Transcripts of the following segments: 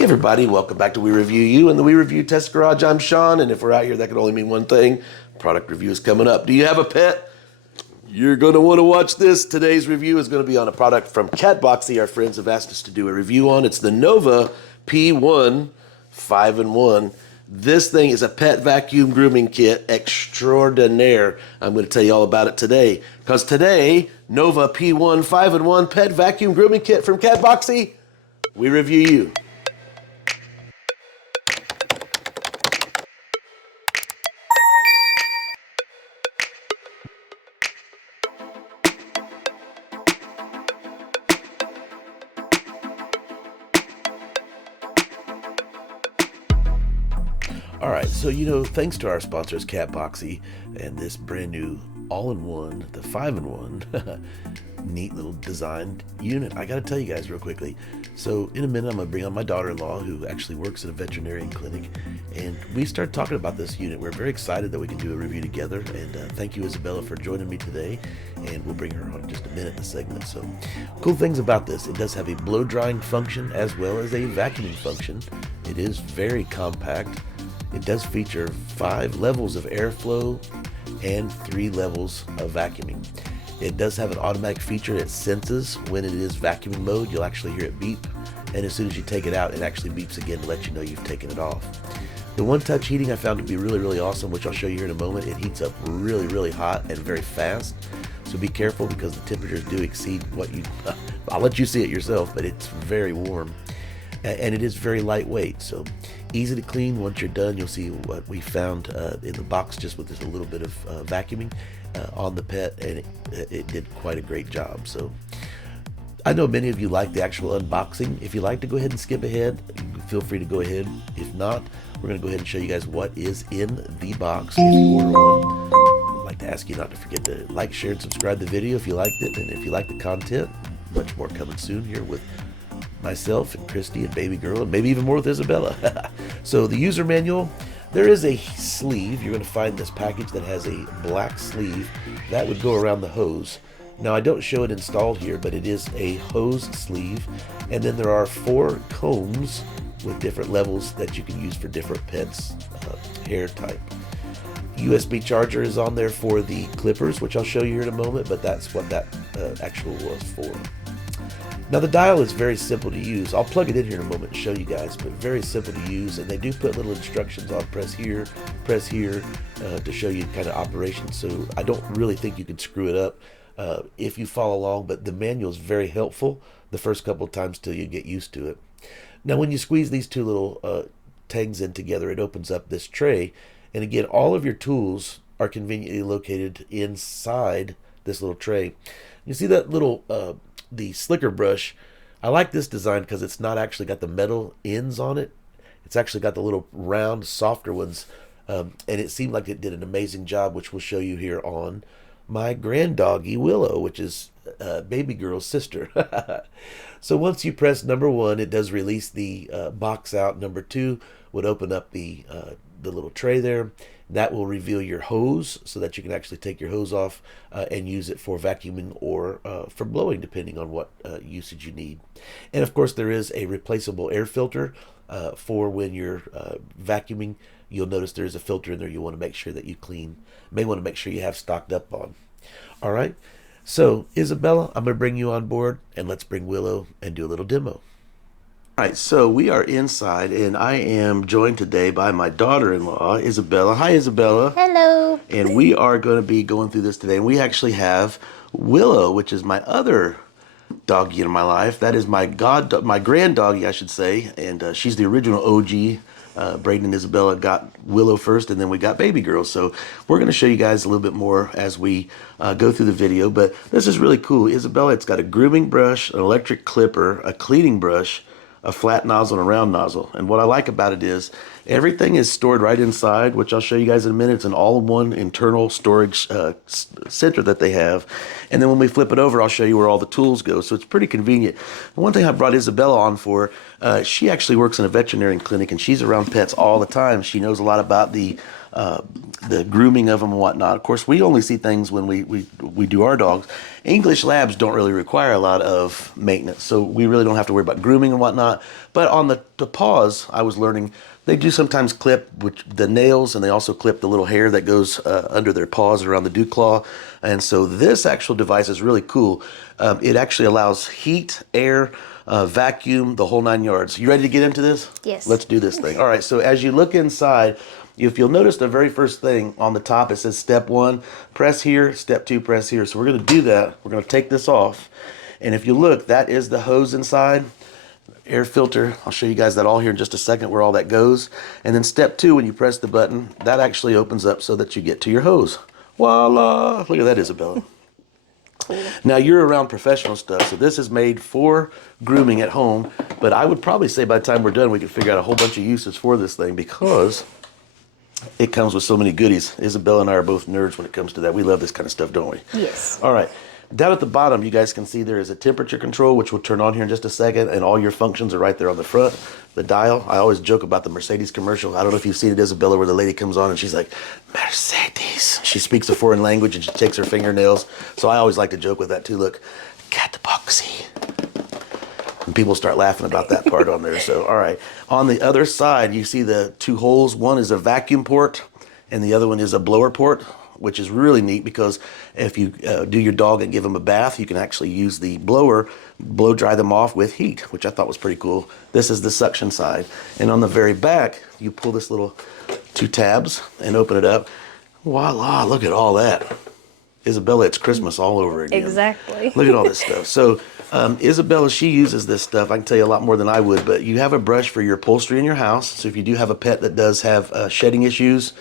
Hey everybody, welcome back to We Review You and the We Review Test Garage. I'm Sean, and if we're out here, that can only mean one thing. Product review is coming up. Do you have a pet? You're going to want to watch this. Today's review is going to be on a product from Catboxy. Our friends have asked us to do a review on. It's the Nova P1 5-in-1. This thing is a pet vacuum grooming kit extraordinaire. I'm going to tell you all about it today. Because today, Nova P1 5-in-1 pet vacuum grooming kit from Catboxy, we review you. All right, so thanks to our sponsors, Catboxy, and this brand new all-in-one, the 5-in-1, neat little designed unit. I got to tell you guys real quickly. So in a minute, I'm going to bring on my daughter-in-law, who actually works at a veterinarian clinic, and we started talking about this unit. We're very excited that we can do a review together, and thank you, Isabella, for joining me today, and we'll bring her on in just a minute in the segment. So cool things about this: it does have a blow-drying function as well as a vacuuming function. It is very compact. It does feature 5 levels of airflow and 3 levels of vacuuming. It does have an automatic feature that senses when it is vacuuming mode. You'll actually hear it beep, and as soon as you take it out, it actually beeps again to let you know you've taken it off. The one-touch heating I found to be really, really awesome, which I'll show you here in a moment. It heats up really, really hot and very fast, so be careful because the temperatures do exceed what you... I'll let you see it yourself, but it's very warm. And it is very lightweight, so easy to clean. Once you're done, you'll see what we found in the box, just with just a little bit of vacuuming on the pet, and it did quite a great job. So I know many of you like the actual unboxing. If you like to go ahead and skip ahead, feel free to go ahead. If not, we're going to go ahead and show you guys what is in the box if you order one. I'd like to ask you not to forget to like, share, and subscribe to the video if you liked it, and if you like the content, much more coming soon here with myself and Christy and baby girl, and maybe even more with Isabella. So the user manual, there is a sleeve. You're going to find this package that has a black sleeve that would go around the hose. Now I don't show it installed here, but it is a hose sleeve, and then there are 4 combs with different levels that you can use for different pets hair type. USB charger is on there for the clippers, which I'll show you here in a moment, but that's what that actual was for. Now the dial is very simple to use. I'll plug it in here in a moment and show you guys, but very simple to use, and they do put little instructions on press here to show you kind of operation, so I don't really think you can screw it up if you follow along, but the manual is very helpful the first couple of times till you get used to it. Now when you squeeze these 2 little tangs in together, it opens up this tray, and again, all of your tools are conveniently located inside this little tray. You see that little the slicker brush? I like this design because it's not actually got the metal ends on it. It's actually got the little round, softer ones, and it seemed like it did an amazing job, which we'll show you here on my grand doggy Willow, which is baby girl's sister. So once you press number 1, it does release the box out. Number 2 would open up the little tray there. That will reveal your hose so that you can actually take your hose off and use it for vacuuming or for blowing, depending on what usage you need. And of course, there is a replaceable air filter for when you're vacuuming. You'll notice there's a filter in there you want to make sure that you may want to make sure you have stocked up on. All right, so Isabella, I'm going to bring you on board, and let's bring Willow and do a little demo. All right, so we are inside, and I am joined today by my daughter-in-law, Isabella. Hi, Isabella. Hello. And we are going to be going through this today. And we actually have Willow, which is my other doggy in my life. That is my grand doggy, I should say. And she's the original OG. Braden and Isabella got Willow first, and then we got baby girl. So we're going to show you guys a little bit more as we go through the video. But this is really cool. Isabella, it's got a grooming brush, an electric clipper, a cleaning brush, a flat nozzle and a round nozzle. And what I like about it is everything is stored right inside, which I'll show you guys in a minute. It's an all-in-one internal storage center that they have. And then when we flip it over, I'll show you where all the tools go. So it's pretty convenient. One thing I brought Isabella on for, she actually works in a veterinarian clinic, and she's around pets all the time. She knows a lot about the the grooming of them and whatnot. Of course, we only see things when we do our dogs. English Labs don't really require a lot of maintenance, so we really don't have to worry about grooming and whatnot. But on the paws, I was learning, they do sometimes clip the nails, and they also clip the little hair that goes under their paws around the dew claw. And so this actual device is really cool. It actually allows heat, air, vacuum, the whole 9 yards. You ready to get into this? Yes. Let's do this thing. All right, so as you look inside, if you'll notice the very first thing on the top, it says step 1, press here, step 2, press here. So we're going to do that. We're going to take this off. And if you look, that is the hose inside. Air filter. I'll show you guys that all here in just a second where all that goes. And then step 2, when you press the button, that actually opens up so that you get to your hose. Voila! Look at that, Isabella. Cool. Now you're around professional stuff, so this is made for grooming at home, but I would probably say by the time we're done, we could figure out a whole bunch of uses for this thing because it comes with so many goodies. Isabella and I are both nerds when it comes to that. We love this kind of stuff, don't we? Yes. All right. Down at the bottom, you guys can see there is a temperature control, which will turn on here in just a second, and all your functions are right there on the front. The dial, I always joke about the Mercedes commercial. I don't know if you've seen it, Isabella, where the lady comes on and she's like, Mercedes. She speaks a foreign language and she takes her fingernails. So I always like to joke with that too. Look, Catboxy. And people start laughing about that part on there. So, all right. On the other side, you see the 2 holes. One is a vacuum port and the other one is a blower port, which is really neat because if you do your dog and give them a bath, you can actually use the blower, blow dry them off with heat, which I thought was pretty cool. This is the suction side. And on the very back, you pull this little 2 tabs and open it up. Voila, look at all that. Isabella, it's Christmas all over again. Exactly. Look at all this stuff. So Isabella, she uses this stuff. I can tell you a lot more than I would, but you have a brush for your upholstery in your house. So if you do have a pet that does have shedding issues,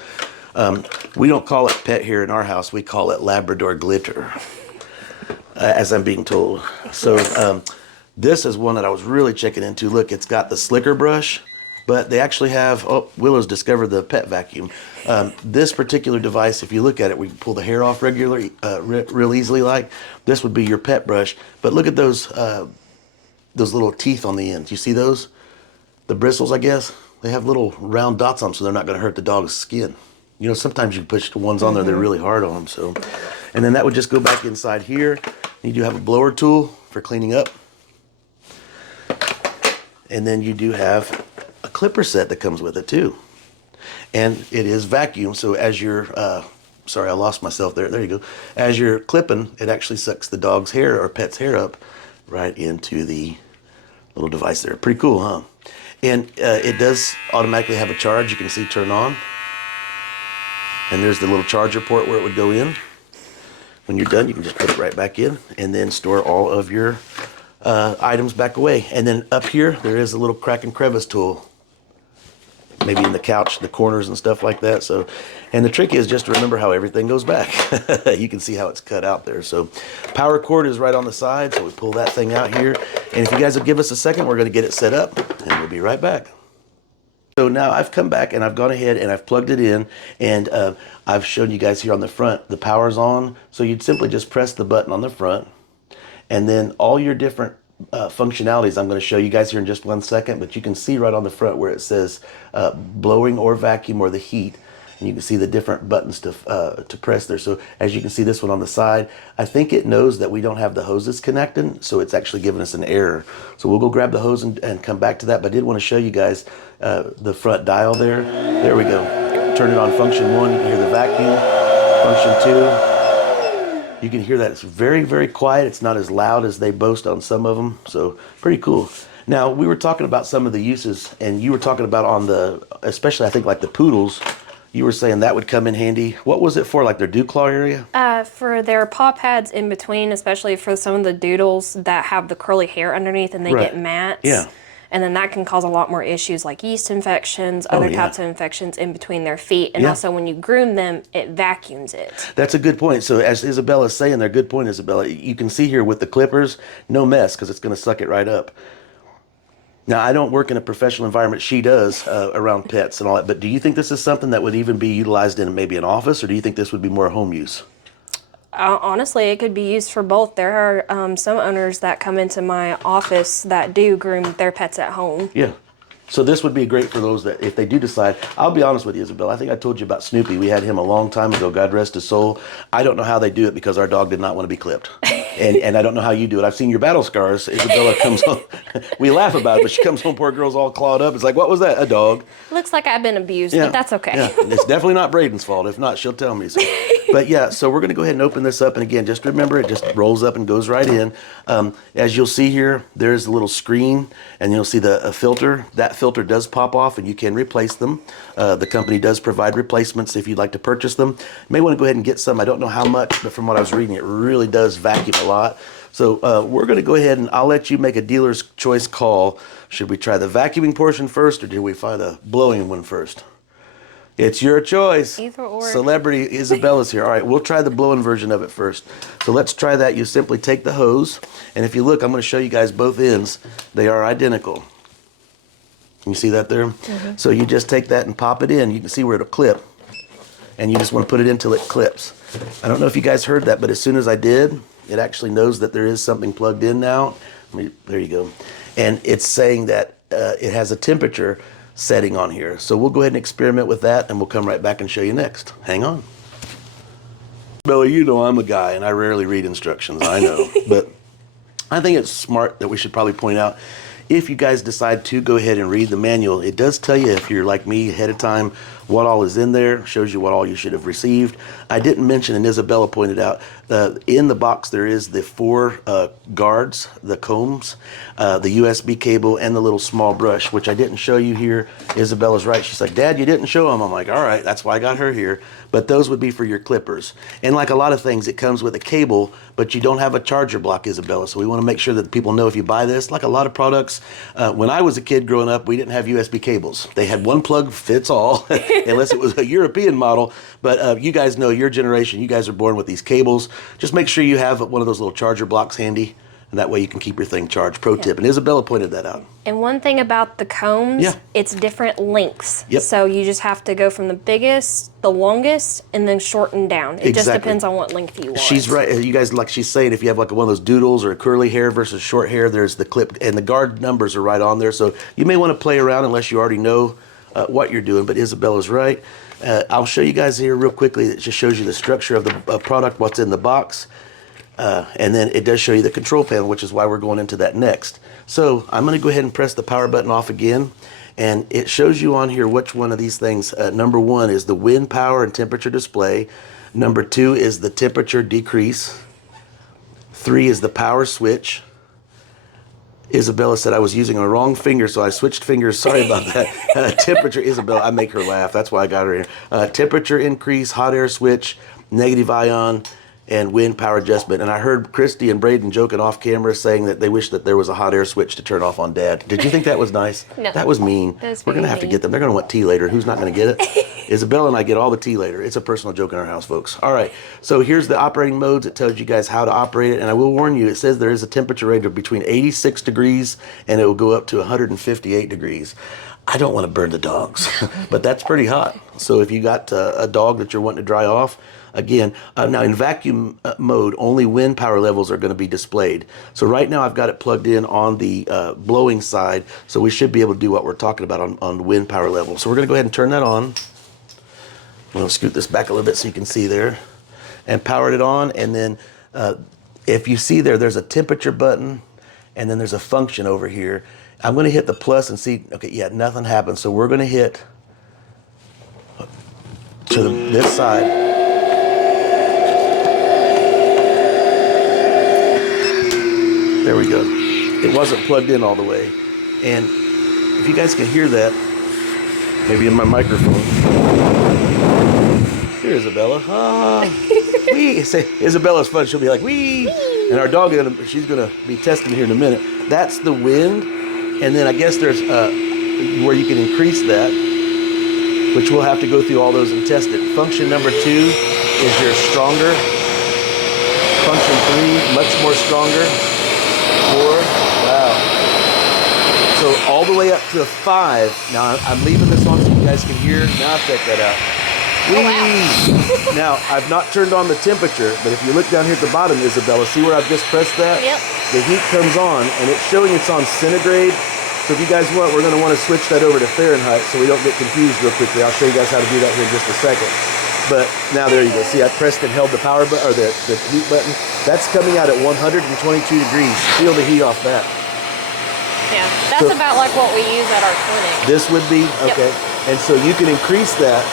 we don't call it pet here in our house. We call it Labrador glitter, as I'm being told. So this is one that I was really checking into. Look, it's got the slicker brush, but they actually have, oh, Willow's discovered the pet vacuum. This particular device, if you look at it, we can pull the hair off regularly, real easily like. This would be your pet brush. But look at those little teeth on the ends. You see those? The bristles, I guess. They have little round dots on them so they're not going to hurt the dog's skin. You know, sometimes you push the ones on there, they're really hard on them. So, and then that would just go back inside here. You do have a blower tool for cleaning up. And then you do have a clipper set that comes with it too. And it is vacuum, so as you're, sorry, I lost myself there. There you go. As you're clipping, it actually sucks the dog's hair or pet's hair up right into the little device there. Pretty cool, huh? And it does automatically have a charge. You can see turn on. And there's the little charger port where it would go in. When you're done, you can just put it right back in and then store all of your items back away. And then up here, there is a little crack and crevice tool. Maybe in the couch, the corners and stuff like that. So, and the trick is just to remember how everything goes back. You can see how it's cut out there. So power cord is right on the side. So we pull that thing out here. And if you guys will give us a second, we're going to get it set up and we'll be right back. So now I've come back and I've gone ahead and I've plugged it in and I've shown you guys here on the front, the power's on. So you'd simply just press the button on the front and then all your different functionalities I'm going to show you guys here in just 1 second, but you can see right on the front where it says blowing or vacuum or the heat. And you can see the different buttons to press there. So as you can see this one on the side, I think it knows that we don't have the hoses connected, so it's actually giving us an error. So we'll go grab the hose and come back to that, but I did want to show you guys the front dial there. There we go. Turn it on function 1, you can hear the vacuum. Function 2, you can hear that it's very, very quiet. It's not as loud as they boast on some of them, so pretty cool. Now, we were talking about some of the uses, and you were talking about on the, especially I think like the poodles, you were saying that would come in handy. What was it for, like their dew claw area? For their paw pads in between, especially for some of the doodles that have the curly hair underneath and they get mats. Yeah. And then that can cause a lot more issues like yeast infections, other types of infections in between their feet. And also when you groom them, it vacuums it. That's a good point. So as Isabella's saying there, good point, Isabella. You can see here with the clippers, no mess because it's going to suck it right up. Now, I don't work in a professional environment. She does around pets and all that. But do you think this is something that would even be utilized in maybe an office, or do you think this would be more home use? Honestly, it could be used for both. There are some owners that come into my office that do groom their pets at home. Yeah. So this would be great for those that, if they do decide, I'll be honest with you, Isabel, I think I told you about Snoopy. We had him a long time ago, God rest his soul. I don't know how they do it because our dog did not want to be clipped. And I don't know how you do it. I've seen your battle scars. Isabella comes home. We laugh about it, but she comes home, poor girl's all clawed up. It's like, what was that? A dog. Looks like I've been abused, but that's okay. Yeah, and it's definitely not Braden's fault. If not, she'll tell me so. But yeah, so we're going to go ahead and open this up. And again, just remember, it just rolls up and goes right in. As you'll see here, there's a little screen, and you'll see the filter. That filter does pop off, and you can replace them. The company does provide replacements if you'd like to purchase them. You may want to go ahead and get some. I don't know how much, but from what I was reading, it really does vacuum a lot. So we're going to go ahead and I'll let you make a dealer's choice call. Should we try the vacuuming portion first, or do we try the blowing one first? It's your choice. Either or. Celebrity Isabella's here. All right, we'll try the blowing version of it first. So let's try that. You simply take the hose, and if you look, I'm going to show you guys both ends. They are identical. Can you see that there? Mm-hmm. So you just take that and pop it in. You can see where it'll clip, and you just want to put it in till it clips. I don't know if you guys heard that, but as soon as I did, it actually knows that there is something plugged in now. There you go. And it's saying that it has a temperature setting on here. So we'll go ahead and experiment with that, and we'll come right back and show you next. Hang on. Bella, you know I'm a guy, and I rarely read instructions, I know. But I think it's smart that we should probably point out, if you guys decide to go ahead and read the manual, it does tell you, if you're like me, ahead of time, what all is in there, shows you what all you should have received. I didn't mention, and Isabella pointed out, in the box there is the 4 guards, the combs, the USB cable, and the little small brush, which I didn't show you here. Isabella's right. She's like, Dad, you didn't show them. I'm like, all right, that's why I got her here. But those would be for your clippers. And like a lot of things, it comes with a cable, but you don't have a charger block, Isabella. So we want to make sure that people know, if you buy this, like a lot of products, when I was a kid growing up, we didn't have USB cables. They had one plug fits all, unless it was a European model. But you guys know, your generation, you guys are born with these cables. Just make sure you have one of those little charger blocks handy, and that way you can keep your thing charged. Pro tip. And Isabella pointed that out. And one thing about the combs, it's different lengths. Yep. So you just have to go from the biggest, the longest, and then shorten down. It just depends on what length you want. She's right. You guys, like she's saying, if you have like one of those doodles or a curly hair versus short hair, there's the clip, and the guard numbers are right on there. So you may want to play around unless you already know what you're doing. But Isabella's right. I'll show you guys here real quickly. It just shows you the structure of the product, what's in the box. And then it does show you the control panel, which is why we're going into that next. So I'm going to go ahead and press the power button off again. And it shows you on here which one of these things. Number 1 is the wind power and temperature display. Number 2 is the temperature decrease. 3 is the power switch. Isabella said I was using a wrong finger, so I switched fingers. Sorry about that. Temperature, Isabella, I make her laugh. That's why I got her here. Temperature increase, hot air switch, negative ion, and wind power adjustment. And I heard Christy and Braden joking off camera saying that they wish that there was a hot air switch to turn off on Dad. Did you think that was nice? No. That was mean. We're going to have to get them. They're going to want tea later. Who's not going to get it? Isabella and I get all the tea later. It's a personal joke in our house, folks. All right. So here's the operating modes. It tells you guys how to operate it. And I will warn you, it says there is a temperature range of between 86 degrees and it will go up to 158 degrees. I don't want to burn the dogs, but that's pretty hot. So if you got a dog that you're wanting to dry off, again, now in vacuum mode, only wind power levels are going to be displayed. So right now I've got it plugged in on the blowing side, so we should be able to do what we're talking about on the wind power level. So we're going to go ahead and turn that on. I'm going to scoot this back a little bit so you can see there. And power it on, and then if you see there's a temperature button, and then there's a function over here. I'm going to hit the plus and see, okay, yeah, nothing happens. So we're going to hit to this side. There we go. It wasn't plugged in all the way. And if you guys can hear that, maybe in my microphone. Here, Isabella. Wee. Say, Isabella's fun. She'll be like, wee. And our dog, she's going to be testing here in a minute. That's the wind. And then I guess there's where you can increase that, which we'll have to go through all those and test it. Function number 2 is your stronger. Function 3, much more stronger. 4, wow. So all the way up to a 5. Now I'm leaving this on so you guys can hear. Now I'll check that out. Oh, wow. Now, I've not turned on the temperature, but if you look down here at the bottom, Isabella, see where I've just pressed that? Yep. The heat comes on, and it's showing it's on centigrade. So if you guys want, we're going to want to switch that over to Fahrenheit so we don't get confused real quickly. I'll show you guys how to do that here in just a second. But now there you go. See, I pressed and held the power button, or the heat button. That's coming out at 122 degrees. Feel the heat off that. Yeah, that's so, about like what we use at our clinic. This would be? Okay. Yep. And so you can increase that.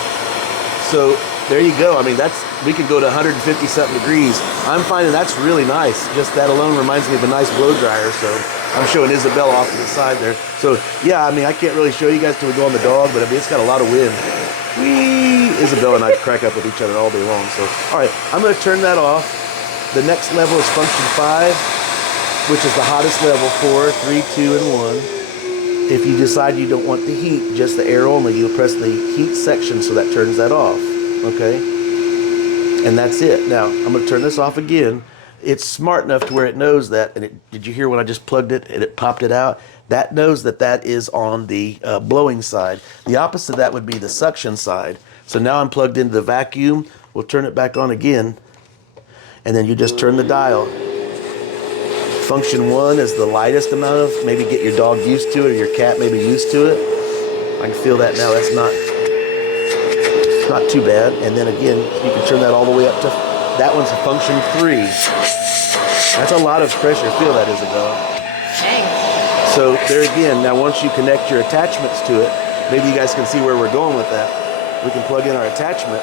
So there you go. I mean, we could go to 150 something degrees. I'm finding that's really nice. Just that alone reminds me of a nice blow dryer. So I'm showing Isabella off to the side there. So yeah, I mean, I can't really show you guys till we go on the dog, but I mean, it's got a lot of wind. Whee! Isabella and I crack up with each other all day long. So, all right, I'm going to turn that off. The next level is function 5, which is the hottest level, 4, 3, 2, and 1. If you decide you don't want the heat, just the air only, you'll press the heat section so that turns that off, okay? And that's it. Now, I'm going to turn this off again. It's smart enough to where it knows that, and did you hear when I just plugged it and it popped it out? That knows that that is on the blowing side. The opposite of that would be the suction side. So now I'm plugged into the vacuum. We'll turn it back on again, and then you just turn the dial. Function 1 is the lightest amount of, maybe get your dog used to it or your cat maybe used to it. I can feel that now. That's not too bad. And then again, you can turn that all the way up to, that one's a function 3. That's a lot of pressure. Feel that, Isabella. Dang. So there again, now once you connect your attachments to it, maybe you guys can see where we're going with that. We can plug in our attachment.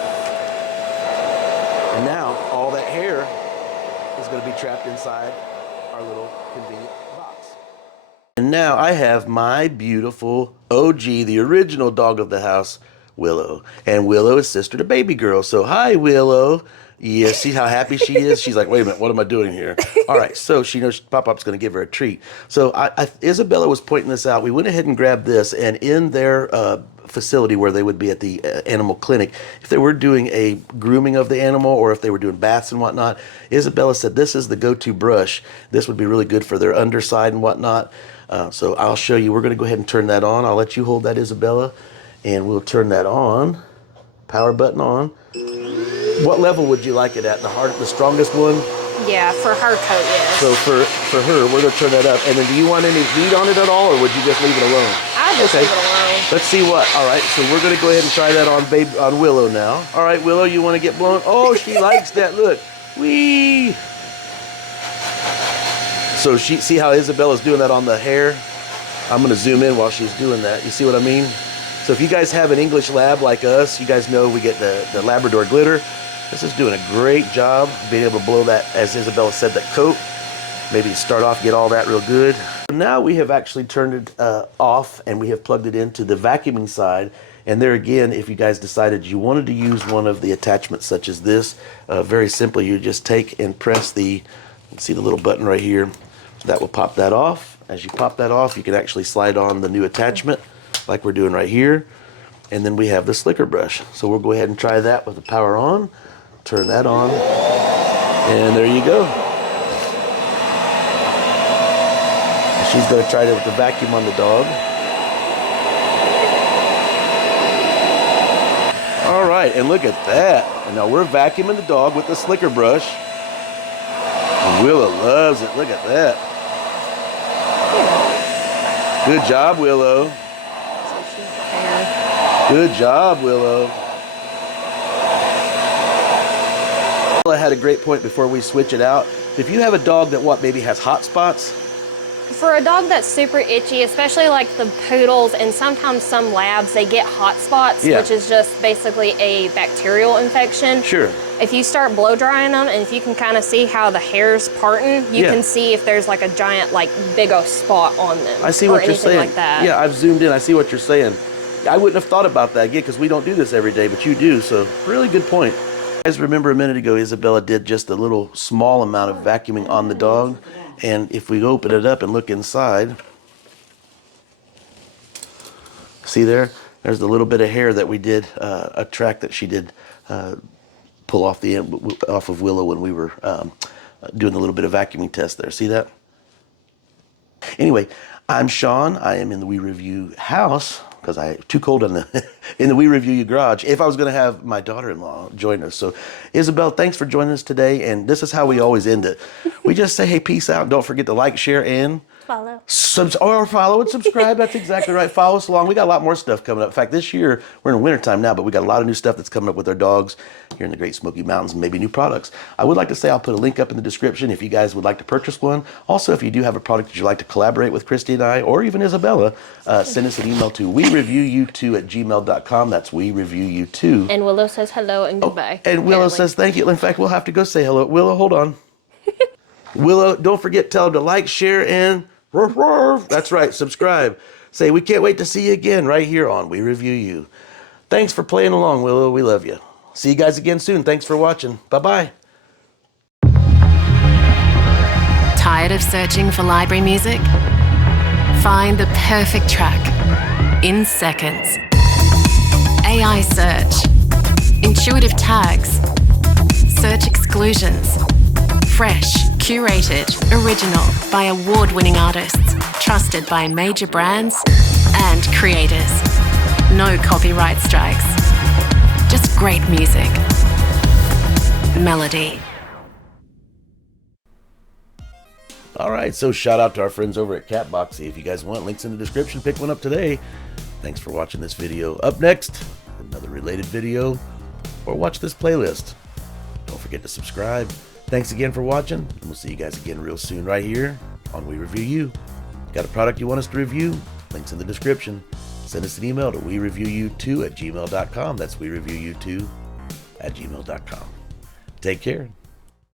And now all that hair is going to be trapped inside our little convenient box. And now I have my beautiful OG, the original dog of the house, Willow. And Willow is sister to Baby Girl. So hi, Willow. Yeah, see how happy she is? She's like, wait a minute, what am I doing here? All right, so she knows Pop-Pop's going to give her a treat. So Isabella was pointing this out. We went ahead and grabbed this, and in their facility where they would be at the animal clinic, if they were doing a grooming of the animal or if they were doing baths and whatnot, Isabella said this is the go-to brush. This would be really good for their underside and whatnot. So I'll show you. We're going to go ahead and turn that on. I'll let you hold that, Isabella, and we'll turn that on. Power button on. What level would you like it at? The strongest one? Yeah, for her coat, yes. So for her, we're going to turn that up. And then do you want any heat on it at all, or would you just leave it alone? I'll just leave it alone. Let's see what. All right, so we're going to go ahead and try that on Willow now. All right, Willow, you want to get blown? Oh, she likes that. Look. Whee! So see how Isabella's doing that on the hair? I'm going to zoom in while she's doing that. You see what I mean? So if you guys have an English lab like us, you guys know we get the Labrador glitter. This is doing a great job being able to blow that, as Isabella said, that coat. Maybe start off, get all that real good. Now we have actually turned it off and we have plugged it into the vacuuming side. And there again, if you guys decided you wanted to use one of the attachments such as this, very simply, you just take and press the, see the little button right here. So that will pop that off. As you pop that off, you can actually slide on the new attachment like we're doing right here. And then we have the slicker brush. So we'll go ahead and try that with the power on. Turn that on, and there you go. She's going to try it with the vacuum on the dog. All right, and look at that. And now we're vacuuming the dog with the slicker brush. And Willow loves it. Look at that. Good job, Willow. Good job, Willow. I had a great point before we switch it out. If you have a dog that maybe has hot spots? For a dog that's super itchy, especially like the poodles and sometimes some labs, they get hot spots, which is just basically a bacterial infection. Sure. If you start blow drying them and if you can kind of see how the hair's parting, you can see if there's like a giant, like big old spot on them. I see what you're saying. Like that. Yeah, I've zoomed in. I see what you're saying. I wouldn't have thought about that, because we don't do this every day, but you do. So really good point. Guys, remember a minute ago, Isabella did just a little small amount of vacuuming on the dog. And if we open it up and look inside, see there? There's the little bit of hair that we did, a track that she did pull off of Willow when we were doing a little bit of vacuuming test there. See that? Anyway, I'm Sean. I am in the We Review house, because I too cold in the We Review You garage. If I was going to have my daughter-in-law join us. So, Isabel, thanks for joining us today. And this is how we always end it. We just say, hey, peace out. Don't forget to like, share, and Follow. Or follow and subscribe. That's exactly right. Follow us along. We got a lot more stuff coming up. In fact, this year, we're in wintertime now, but we got a lot of new stuff that's coming up with our dogs here in the Great Smoky Mountains, and maybe new products. I would like to say I'll put a link up in the description if you guys would like to purchase one. Also, if you do have a product that you'd like to collaborate with Christy and I, or even Isabella, send us an email to wereviewyoutoo@gmail.com. That's wereviewyoutoo. And Willow says hello and goodbye. And Willow says thank you. In fact, we'll have to go say hello. Willow, hold on. Willow, don't forget, tell them to like, share, and that's right, subscribe. Say, we can't wait to see you again right here on We Review You. Thanks for playing along, Willow. We love you. See you guys again soon. Thanks for watching. Bye-bye. Tired of searching for library music? Find the perfect track in seconds. AI search, intuitive tags, search exclusions, fresh, curated, original by award-winning artists, trusted by major brands and creators. No copyright strikes, just great music. Melody. All right, so shout out to our friends over at Catboxy. If you guys want, links in the description. Pick one up today. Thanks for watching this video. Up next, another related video, or watch this playlist. Don't forget to subscribe. Thanks again for watching, and we'll see you guys again real soon right here on We Review You. Got a product you want us to review? Links in the description. Send us an email to wereviewyoutoo@gmail.com. That's wereviewyoutoo@gmail.com. Take care.